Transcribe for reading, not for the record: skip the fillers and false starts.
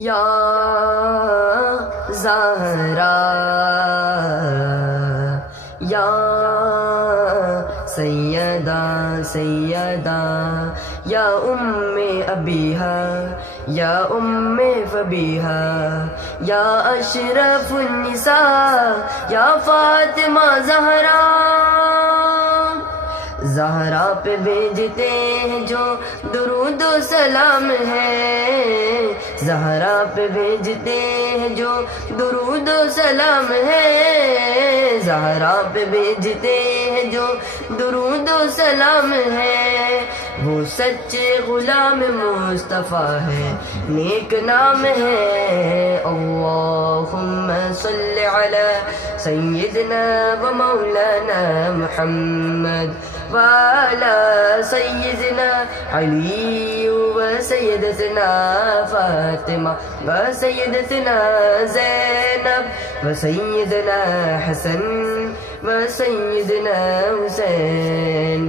یا زہرا یا سیدہ سیدہ یا ابیہا یا فبیہا یا اشرف النساء یا فاطمہ زہرا زہرا پہ بھیجتے ہیں جو درود و سلام ہے، زہرا پہ بھیجتے ہیں جو درود و سلام ہے، زہرا پہ بھیجتے ہیں جو درود و سلام ہے، وہ سچے غلام مصطفیٰ ہے، نیک نام ہے۔ اللہم صلی علی سیدنا و مولانا محمد وعلى سيدنا علي وسيدتنا فاطمة وسيدتنا زينب وسيدنا حسن وسيدنا حسين